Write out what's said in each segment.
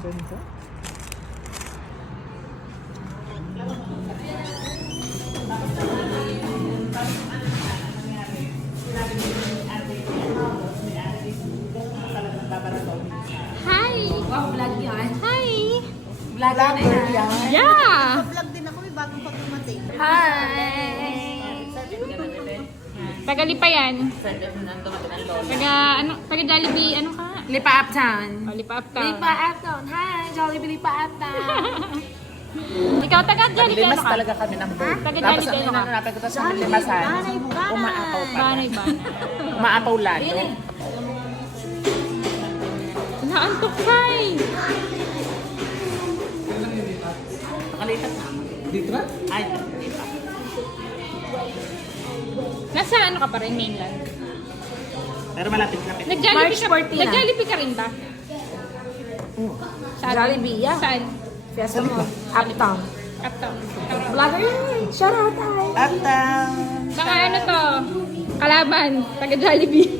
Ganda. Hi! Wow, vlog yan. Hi! Vlogger yan. Yeah! Vlog din ako, may bagong pag-dumating. Hi! Taga Lipa yan. Taga Jollibee, ano ka? Lipa Uptown. Oh, Lipa Uptown. Lipa Uptown. Hi, Jollibee Lipa Uptown. Ikaw taga Jollibee, ano Limas ka? talaga kami ng boat. Taga Tapos Jollibee, ang ano ka? hinanapin ko tapos ang limasan. Umaapaw pa. Banay ba? Umaapaw lalo. Naantok kay! Nakalipat na. Dito na? Ay, Nasa ano ka pa rin, mainland? pero malapit-lapit. Nag-Jollibee March ka, 14 nag-Jollibee ka rin ba? Saan? Jollibee, yeah. Saan? Fiesta mo. Uptown. Uptown. Vlogger yun. Shout out, hi. Uptown. Saka ano to? Kalaban. Taga Jollibee.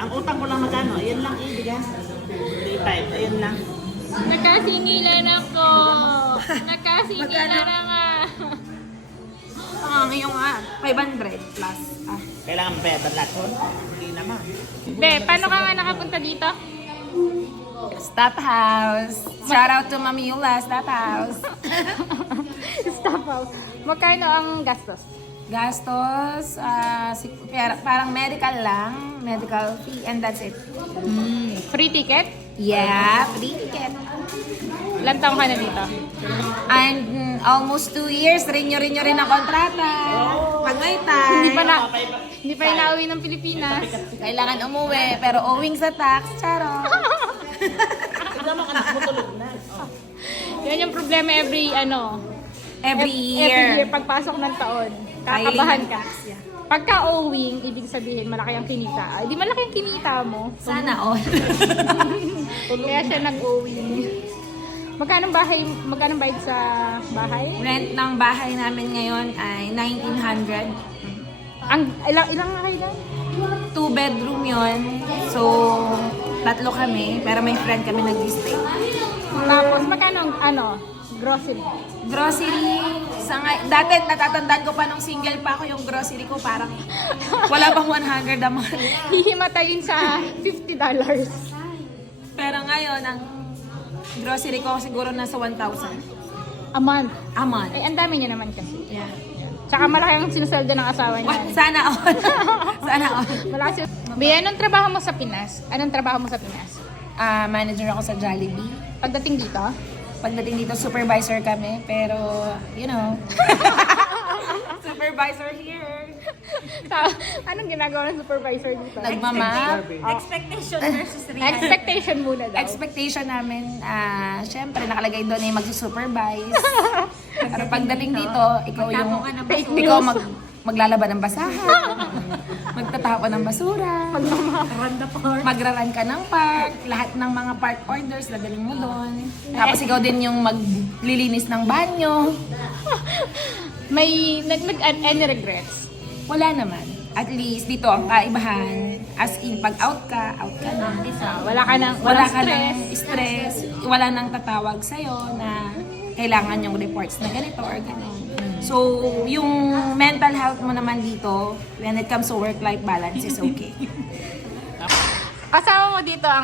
Ang utang ko lang magkano? Ayan lang ibigan. 3.5. Ayun lang. Nakasingilan ako. Nakasingilan na nga. Ngayong 500 plus. Kailangan ba ba lahat? Hindi naman. Be, paano ka nga nakapunta dito? Stop House. Shout out to Mami Yula, Stop House. Stop out. Magkano ang gastos? Gastos, parang medical lang. Medical fee and that's it. Free ticket? Yeah, free ticket. Ilan taong ka na dito? And almost 2 years, renew rin ang kontrata. Pag may time, Hindi pa inauwi ng Pilipinas. kailangan umuwi, pero owing sa tax, charo. Tignan mo anak mo tulog na. Yan yung problema every Every Every year. year pagpasok ng taon. Kakabahan ka. Pagka owing, ibig sabihin malaki ang kinita. Ay, di malaki ang kinita mo. Sana all. Kaya siya nag-owing. Magkano bayad sa bahay? Rent ng bahay namin ngayon ay 1,900. Ilang nga kayo doon? 2 bedroom yon. So, 3 kami, pero may friend kami nag-stay. Tapos magkano grocery? Grocery, dati natatandaan ko pa nung single pa ako yung grocery ko parang wala pang 100 a month. Hihimatayin sa $50. Pero ngayon, ang grocery ko siguro nasa 1,000 A month. a month. Ay, ang dami niya naman kasi. Yeah. Tsaka malaki ang sinusweldo ng asawa niya. Sana all. Sana all. Malaki Bea, anong trabaho mo sa Pinas? Anong trabaho mo sa Pinas? Manager ako sa Jollibee. Pagdating dito? Pagdating dito, supervisor kami. Pero, you know. Supervisor here. Anong ginagawa ng supervisor dito? Nagmamap. Expectation versus reality. Expectation muna daw. Expectation namin, syempre nakalagay doon ay mag-supervise. Pero pagdating dito, ikaw yung Fake ikaw news. maglalaban ng basahan, magtatapon ng basura, magraran ka ng park, lahat ng mga park orders dadalhin mo doon. Tapos ikaw din yung maglilinis ng banyo. May any regrets? Wala naman. At least dito ang kaibahan, as in pag out ka na. Wala ka nang Wala walang ka ng stress, wala nang tatawag sa'yo na kailangan yung reports na ganito or gano'n. So, yung mental health mo naman dito, when it comes to work-life balance, is okay. Kasama mo dito ang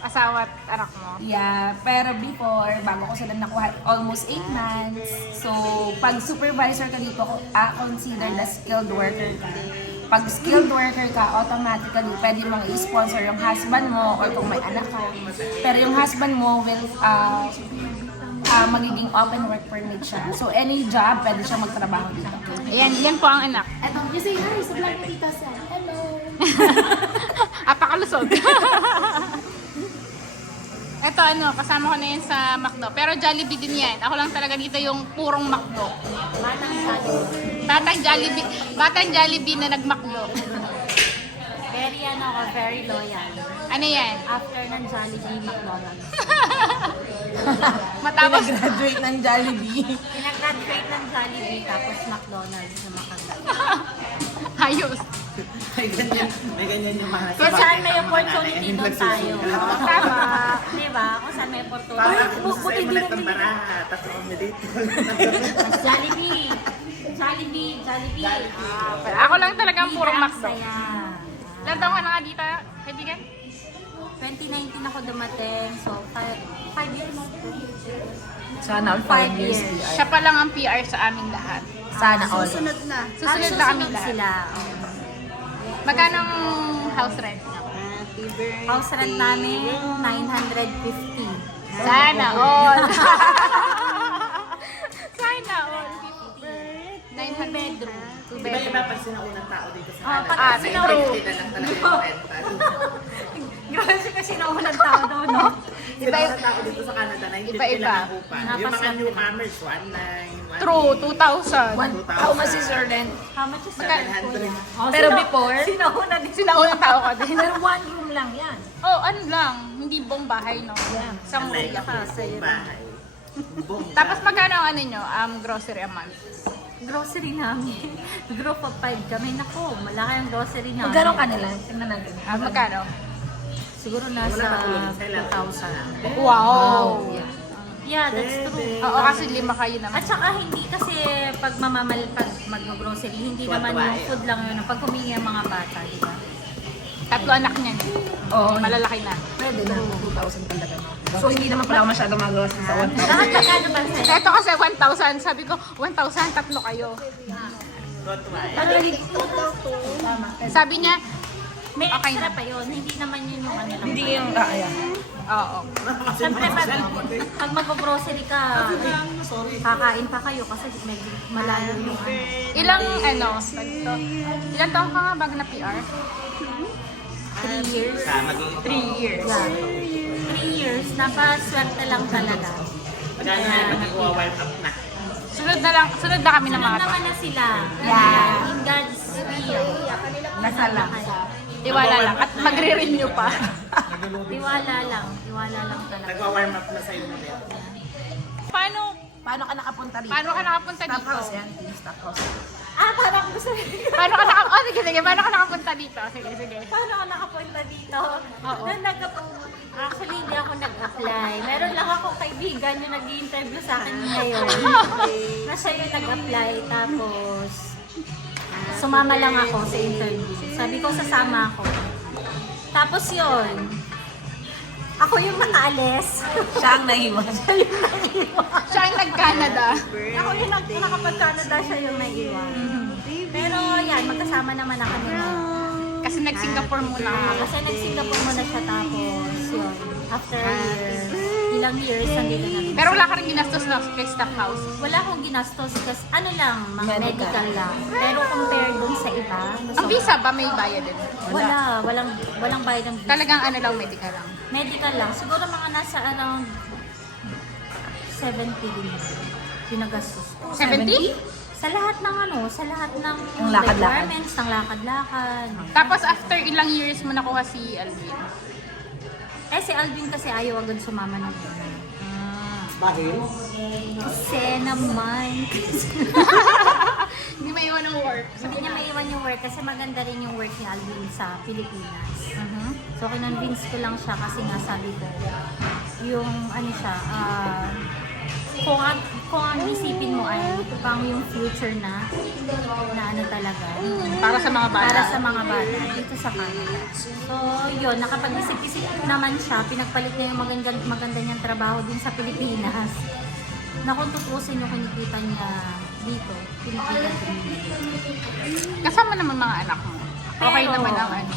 asawa at anak mo? Yeah, pero before, bago ko sila nakuha, almost 8 months. So, pag supervisor ka dito, consider the skilled worker ka. Pag skilled worker ka, automatically, pwede mong i-sponsor yung husband mo or kung may anak ka. Pero yung husband mo will magiging open work permit siya. So, any job, pwede siya magtrabaho dito. Yan po ang anak. Eto, you say hi sa vlog mo, Tita Sam. Hello! Apakalusog. Eto kasama ko na yan sa McDo. Pero Jollibee din yan. Ako lang talaga dito yung purong McDo. Batang Jollibee na nag-McDo. Very loyal. Ano yan? After ng Jollibee, McDonald's. Matapos. Graduate ng Jollibee. Pinag-graduate ng Jollibee, tapos McDonald's na makagal. Ayos. May ganyan yung mga Kung saan may opportunity, doon tayo. Tama. Di ba? Kung saan may fortuna. Parang gusto sa'yo mo ng baraha, tapos kami dito. Jollibee. Jollibee. Jollibee. Pero ako lang talagang puro Ang McDo. saya. Ilan taon ka na nga dito, kaibigan? 2019 ako dumating. So, 5 years. Sana all 5 5 years. years. Siya pa lang ang PR sa aming lahat. Sana all. Susunod na. Susunod na kami lahat. sila. Magkano ang house rent? Happy birthday. House rent namin, 950. Sana all. Sana all. 900 bedroom. 2 bedroom. Iba-iba pag sinaunang tao dito sa Oh, Canada. pag May sinauna- 50 na lang talaga yung renta. Grabe kasi nauulan tao daw, no? Sinaunang tao dito sa Canada, 950 Iba-iba. lang ang upa. Yung mga Napaswerte. newcomers, 1,900. True, 2,000. How much is your rent? How much is Magka- that? 700. Pero before? Sinauna din. Sinaunang tao ka din. Pero 1 room lang yan. Oh, ano lang, hindi buong bahay, no? Isang Like, room. buong bahay. Buong Tapos bahay. magkano ang ano nyo, grocery a month? Grocery namin. Group of 5 kami. Naku, malaki ang grocery namin. Magkano kanila? Tingnan natin. Magkano? Siguro Wala nasa na tulog sa ilang. 2,000. Wow! Yeah, that's true. Oo, kasi 5 kayo naman. At saka hindi kasi pag mag-grocery, hindi naman Tuwa-tuwa yung food lang yun. Pag humingi ang mga bata, di ba? 3 anak niyan. Oo. Malalaki na. Pwede na. 2,000 talaga. So, hindi naman pala ako masyado magawa sa 1,000. Lahat magkano ba sa'yo? Ito kasi 1,000. Sabi ko, 1,000, 3 kayo. Tuwa-tuwa. Ano lagi? Sabi niya, May Okay extra na. pa yun. Hindi naman yun yung ano lang. Hindi yung, ayan. oo. Siyempre, pag mag-grocery ka, kakain pa kayo kasi medyo malayo yung ano. Ilang, ilang taon ka nga bago na PR? 3 years. 3 years. Yeah. 3 years. Napaswerte lang talaga. Magkano na mag-wild up na. Sunod na kami ng Sunod mga to. naman na sila. Yeah. In God's will. Nasa lang. Tiwala lang. At magre-renew pa. Tiwala lang. Tiwala lang talaga. Nagwa-warm up na sa'yo ulit. Paano Paano ka nakapunta dito? ka nakapunta Stock dito? house yan. Team stock house. Parang gusto Paano ka sige. Paano ka nakapunta dito? Sige. Paano ako nakapunta dito? Oo. Actually, hindi ako nag-apply. Meron lang ako kaibigan yung nag-i-interview sa akin ngayon. Na siya yung nag-apply. Tapos, sumama lang ako sa interview. Sabi ko, sasama ako. Tapos yun, ako yung nakaalis. Siya ang naiwan. Siya ang nag-Canada. Ako yung nakapag-Canada, siya yung naiwan. Pero yan, magkasama naman na kami ngayon. Kasi nag-Singapore muna ako. Kasi nag-Singapore muna siya tapos yun. After ilang years, nandito na rin. Pero wala ka rin ginastos na kay stock house. Wala akong ginastos kasi ano lang, mga medical lang. Pero compare dun sa iba, Ang visa ba may bayad din? walang bayad ng visa. Talagang ano lang, medical lang. Medical lang. Siguro mga nasa around 70 din pinagastos. 70? Sa lahat ng sa lahat ng Ang lakad-lakad. requirements, ng lakad-lakad. Tapos after ilang years mo nakuha si Alvin? Si Alvin kasi ayaw agad sumama ng una. Bakit? Kasi naman. Hindi maiwan ng work. Hindi niya maiwan yung work kasi maganda rin yung work ni Alvin sa Pilipinas. So, kinonvince ko lang siya kasi nga sabi ko, yung kung ang isipin mo ay pang yung future na ano talaga. Para sa mga bata. Para sa mga bata dito sa Canada. So, yun, nakapag-isip-isip naman siya, pinagpalit niya yung maganda niyang trabaho din sa Pilipinas. Na kung tutusin yung kinikita niya dito, kinikita din dito. Kasama naman mga anak mo. Okay Pero- naman ang ano.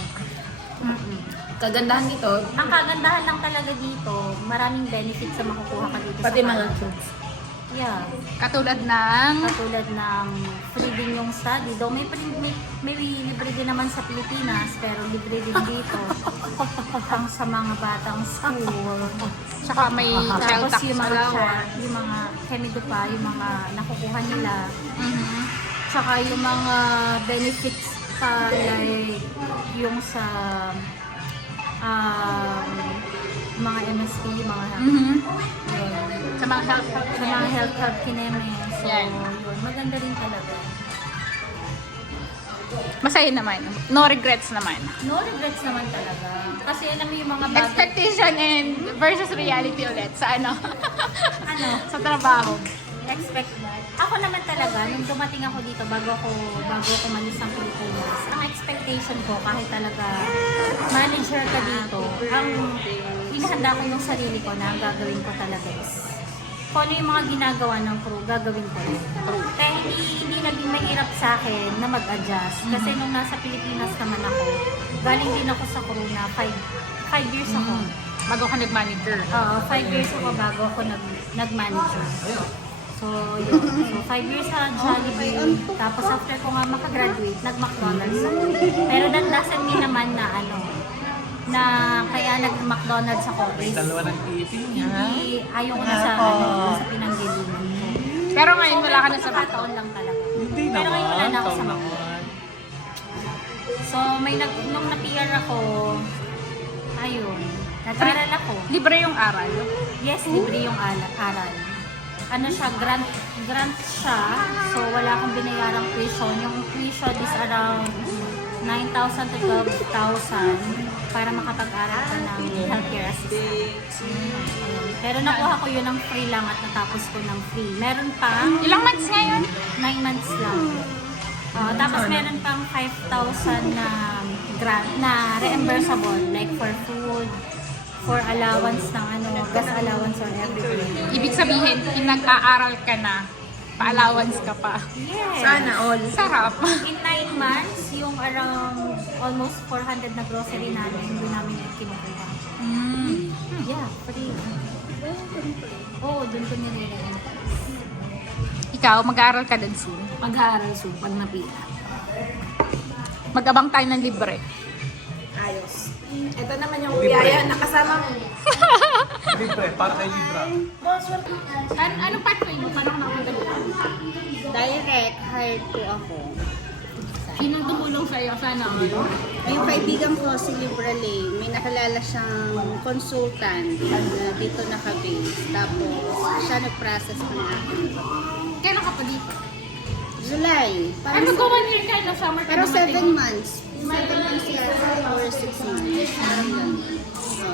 Kagandahan dito, Ang kagandahan lang talaga dito, maraming benefits sa makukuha ka dito pati sa mga Canada. kids. Yeah. Katulad ng... Katulad ng free din yung study. Though may libre din naman sa Pilipinas, pero libre din dito. Pang sa mga batang school. Tsaka may child Tapos tax yung mga allowance. yung mga kemido pa, yung mga nakukuha nila. Mhm. Tsaka yung mga benefits pa like yung sa mga MSP, yung mga Mhm. yun. Sa mga health Sa mga health kineme. So, Yan. yun. Maganda rin talaga. Masaya naman. No regrets naman. No regrets naman talaga. Kasi alam mo yung mga bagay. Expectation and versus reality ulit sa ano? Ano? Sa trabaho. Expect. Ako naman talaga, nung dumating ako dito bago ako umalis ng Pilipinas, ang expectation ko kahit talaga manager ka dito, ang hinahanda ko yung sarili ko na ang gagawin ko talaga is kung ano yung mga ginagawa ng crew, gagawin ko rin. Kaya hindi naging mahirap sa akin na mag-adjust. Kasi nung nasa Pilipinas naman ako, galing din ako sa crew na 5 years ako. Bago ka nag-manager. Oo, 5 years ako bago ako nag-manager. So, yun. So, 5 years sa Jollibee. Tapos after ko nga makagraduate, nag-McDonald's ako. Pero that doesn't mean naman na na kaya nag-McDonald's ako is hindi ayaw ko na sa pinanggilingan. Pero ngayon wala ka na sa taon lang talaga. Hindi Pero ngayon wala na ako naman. sa McDonald's. So, nung na-PR ako, ayun, nag-aral ako. Libre yung aral. Yes, libre yung aral. Ano siya, grant siya. So, wala akong binayarang tuition. Yung tuition is around 9,000 to 12,000 para makapag-aral ka ng healthcare assistant. Pero nakuha ko yun ng free lang at natapos ko ng free. Meron pa, Ilang months ngayon? 9 months lang. Tapos meron pang 5,000 na grant na reimbursable like for food, for allowance ng gas allowance or everything. Ibig sabihin, nag-aaral ka na, pa-allowance ka pa. Yes. Sana all. Sarap. In 9 months, yung around almost 400 na grocery namin, hindi namin kinukuha. Yeah, free. Oo, dun ko nire-rent. Ikaw, mag-aaral ka din soon. Mag-aaral soon pag napita. Mag-abang tayo ng libre. Ayos. Ito naman yung biyaya na kasama mo. Libre, para kay Libra. Anong pathway mo? Paano ka nakapagdala? Direct, hired po ako. Sinong tumulong sa'yo? Sana ano? Yung kaibigan ko, si Librale, may nakalala siyang consultant na dito nakabase. Tapos, siya nag-process pa na akin. Kailan ka pa dito? July. Ay, mag-1 year ka, no? Summer ka Pero dumating. 7 months. 7 months yata or 6 months. Parang ganun. So,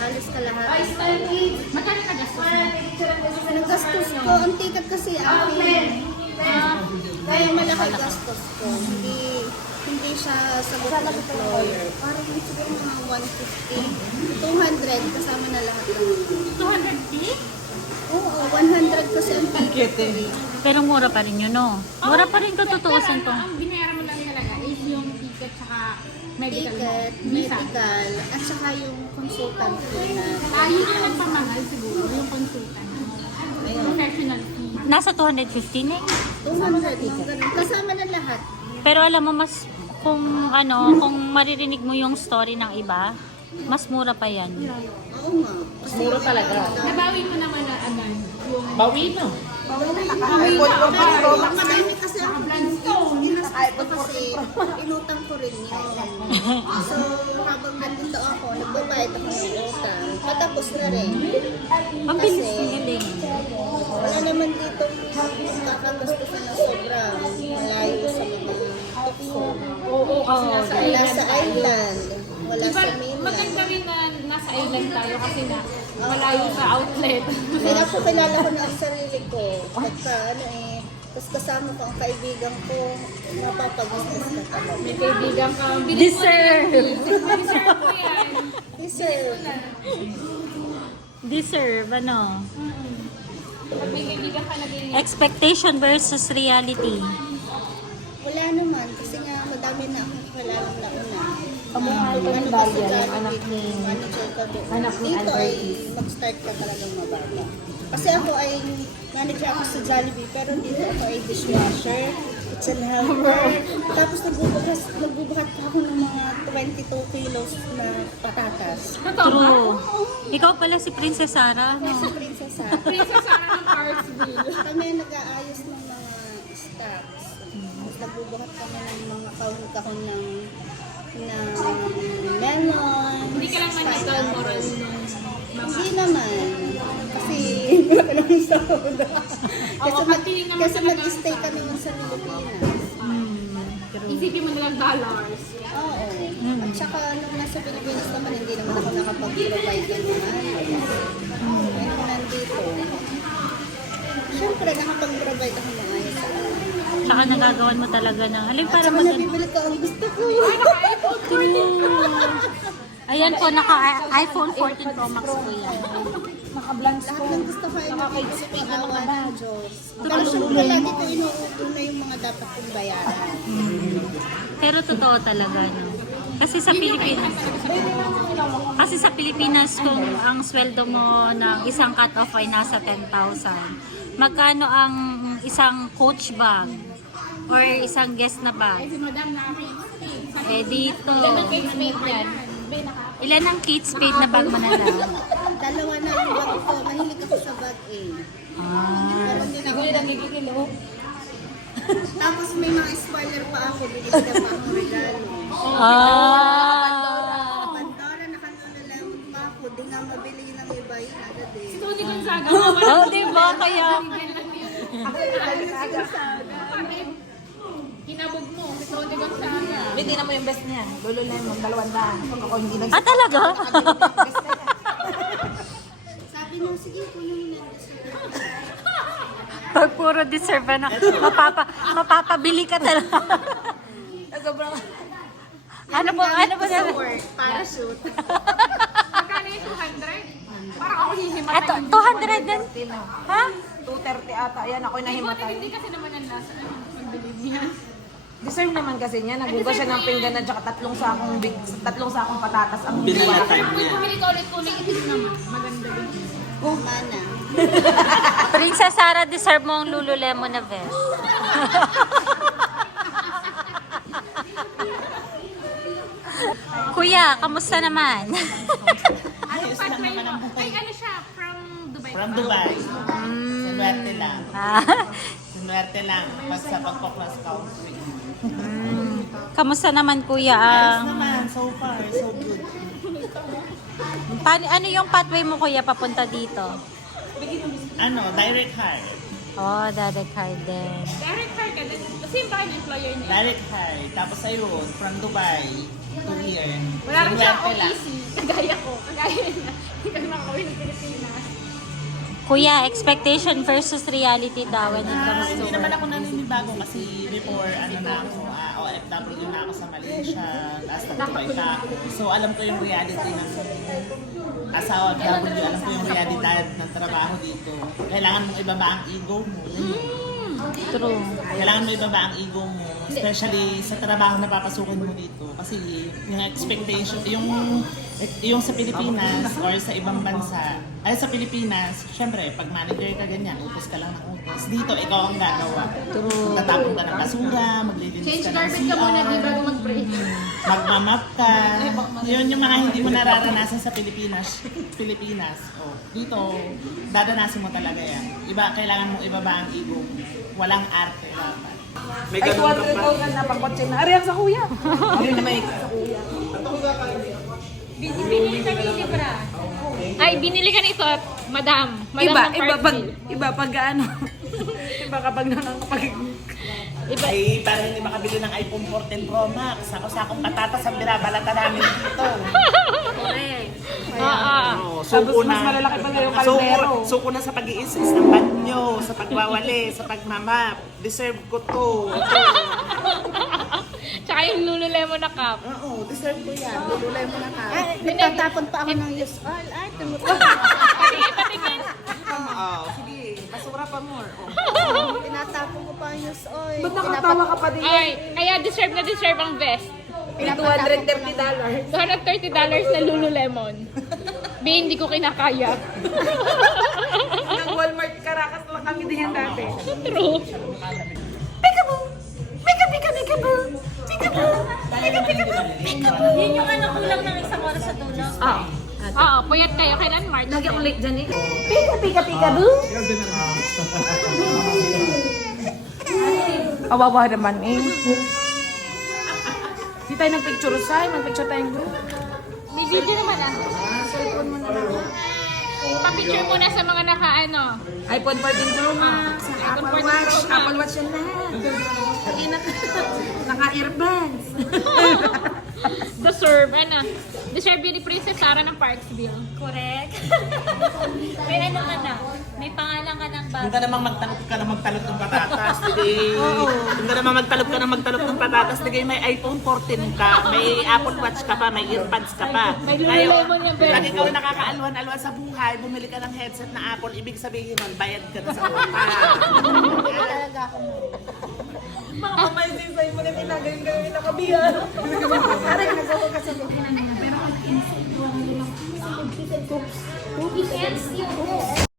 halos kalahati. Magkano ka gastos mo? Naggastos ko, ang ticket kasi akin. Kaya malaki gastos ko. Hindi siya sagot ng employer. Parang siguro mga 150, 200 kasama na lahat ng 250? Oo, 100 kasi ang ticket. Pero mura pa rin yun, no? Mura pa rin kung tutuusin ko. Ang binayaran mo lang talaga is yung ticket tsaka medical mo. Ticket, Visa. medical, at saka yung consultant fee na. Yun yung nagpamahal siguro, yung consultant. Ayun, Professional fee. Nasa 250 na 200 lang ganun. Kasama na lahat. Pero alam mo, mas kung kung maririnig mo yung story ng iba, mas mura pa yan. Oo nga. Mura talaga. Nabawi mo naman na agad yung Bawi na. Pero marami kasi ang ginastos ko kasi inutang ko rin yun. So, habang nandito ako, nagbabayad ako ng utang. Patapos na rin. Ang bilis ng galing. Wala naman dito kakagastusan na sobrang malayo sa mga tukso. Wala sa island. Wala sa mainland. maganda rin na nasa island tayo kasi na malayo sa outlet. Kaya po kilala ko na ang sarili ko. Pagka tapos kasama ko ang kaibigan ko, mapapagastos ka talaga. May kaibigan ka. Deserve! Deserve mo yan. Deserve. Deserve, ano? Pag may kaibigan ka na din. Expectation versus reality. Wala naman, kasi nga madami na akong kilalang nauna. Pamuhay pa ni Dalia, yung anak ni... Manager ka doon. Anak ni Dito ay Alberti. mag-start ka talagang mababa. Kasi ako ay manager ako sa Jollibee, pero dito ako ay dishwasher, kitchen helper. Tapos nagbubuhat ako ng mga 22 kilos na patatas. True. Ikaw pala si Princess Sarah, no? Sa Prinsesa. Princess Sarah ng Carsville. Kami nag-aayos ng mga stocks. Tapos nagbubuhat kami ng mga kahon-kahon ng melon. Hindi ka lang manigal moral nung Hindi naman. Kasi wala ka naman sa Kasi, Oo, pati naman kasi talaga mag-stay ka naman sa Pilipinas. Isipin mo nilang dollars. Oo. At saka nung nasa Pilipinas naman, hindi naman ako nakapag-provide ng mga Kaya nung nandito, syempre nakapag-provide ako ng ayos. Tsaka nagagawan mo talaga ng, alin At para saka maganda. nabibili ko ang gusto ko. Ayan po, naka-iPhone 14 Pro Max po yan. Naka-blanks Lahat ko. ng gusto ko ay nabibili ko ang awa ng Diyos. Pero syempre lagi ko inuuto na yung mga dapat kong bayaran. Pero totoo talaga, no? Kasi sa Pilipinas, kung ang sweldo mo ng isang cut-off ay nasa 10,000, magkano ang isang coach bag or isang guest na bag? Eh dito, ilan ang Kate Spade na bag mo na lang? Dalawa na ang bag ko. Mahilig ako sa bag eh. Pero hindi na ako nagigilo. Tapos may mga spoiler pa ako. Bibili na pa akong regalo. Pandora, nakanulalamot pa ako. Di nga mabili ng iba yun agad eh. Tony Gonzaga. Oh, diba? Kaya, Kinabog mo. Si Tony Gonzaga. Hindi na mo yung best niya. Lululemon, 200. Pag ako hindi talaga? Sabi nung, sige, kunin mo na. Pag puro deserve na, mapapabili ka talaga. Sobrang... Ano po na? Parachute. Magkano yung 200? Parang ako hihimatay. Eto, 200 din. Ha? 230 ata. Ayan, ako'y nahimatay. Hindi kasi naman ang lasa. Pag-believe niya. Deserve naman kasi niya. Nagugas siya ng pinggan at saka tatlong sakong patatas. Ang Binaya time niya. Pumili ka ulit-ulit. Itig naman. Maganda din. Mana. Princess Sarah, deserve mo ang Lululemon na vest. Kuya, kamusta naman? Anong pathway mo? Ay, ano siya? From Dubai. From Dubai. Sinuwerte lang. Ah, Sinuwerte lang pag sa pagpo-cross country. kamusta naman kuya? Ayos naman, so far, so good. Ano yung pathway mo kuya papunta dito? Ano, direct hire. Oh, direct card din. Direct card ka din. Same ba yung employer niya? Direct hire. Tapos ayun, from Dubai to here. Wala rin siya Sinuwerte lang. OEC. Kagaya ko. Kagaya niya. Hindi kami makakawin ng Pilipinas. Kuya, expectation versus reality daw when it comes to Hindi naman work. ako naninibago kasi before, ano na ako, OFW na ako sa Malaysia, last nag-Dubai pa ako. So alam ko yung reality ng as a OFW, alam ko yung realidad ng trabaho dito. Kailangan mong ibaba ang ego mo. True. Kailangan mo ibaba ang ego mo, especially sa trabaho na papasukin mo dito. Kasi yung expectation, yung sa Pilipinas or sa ibang bansa, ay sa Pilipinas, syempre, pag manager ka ganyan, utos ka lang ng utos. Dito, ikaw ang gagawa. True. Tatapon ka ng basura, maglilinis Change ka ng carpet ka muna di CR, bago mag-break. magmamap ka. Yun yung mga hindi mo nararanasan sa Pilipinas. Oh, dito, dadanasin mo talaga yan. Kailangan mong ibaba ang ego mo. Walang arte dapat. May Ay, ganun ka 200 pa. ko na pagkotse na. Ariyan sa kuya. Hindi na may sa kuya. Binili ka ni Libra. Ay, binili ka nito at madam. Madam ng party. Iba pag ano. Iba kapag Ay, para hindi makabili ng iPhone 14 Pro Max. Ako-sakong patatas ang binabalata namin dito. Tapos mas malalaki pa yung kaldero. Suko na sa pag-iisis ng banyo, sa pagwawali, sa pagmamap. Deserve ko to. Tsaka yung Lululemon na cup. Oo, deserve ko yan. Lululay mo na ka. Nagtatapon pa ako ng use all. Ay, Patingin. Oo, sige. Basura pa more. Oh. tinatapon ko pa ang use all. Ba't nakatawa ka pa din? Ay, kaya deserve na deserve ang vest. $230. $230 na Lululemon. B, hindi ko kinakaya. Ng Walmart Caracas lang kami din yan dati. True. Yun yung ano kulang ng isang oras sa tulog. Oo, puyat kayo. Kailan March? Lagi akong late dyan eh. Pika, boo! Awawa naman eh. Hindi tayo nagpicture, Sai. Magpicture tayong group. May video naman ah. Pa-picture muna sa mga naka-ano. iPhone 14 Pro Max, iPhone Apple 14 Watch, Pro Max. Apple Watch yan lahat. Naka-earbuds. Deserve, ano? Deserve yun ni Princess Sarah ng Parksville. Correct. May ano ka na, may pangalan ka ng Kung bago. ka namang magtalog ng patatas, kung ka namang magtalog ng patatas, digay may iPhone 14 ka, may Apple Watch ka pa, may earbuds ka pa. May Ngayon, Lululemon yung pera. pag ikaw ay nakakaalwan-alwan sa buhay, bumili ka ng headset na Apple, ibig sabihin nun, bayad ka na sa utang. Talaga ako. Mama, may sisay mo na tinagayin nakabiyan. Parang nagawa ka sa loob. Pero ang insect, cookies and cookies. Cookies and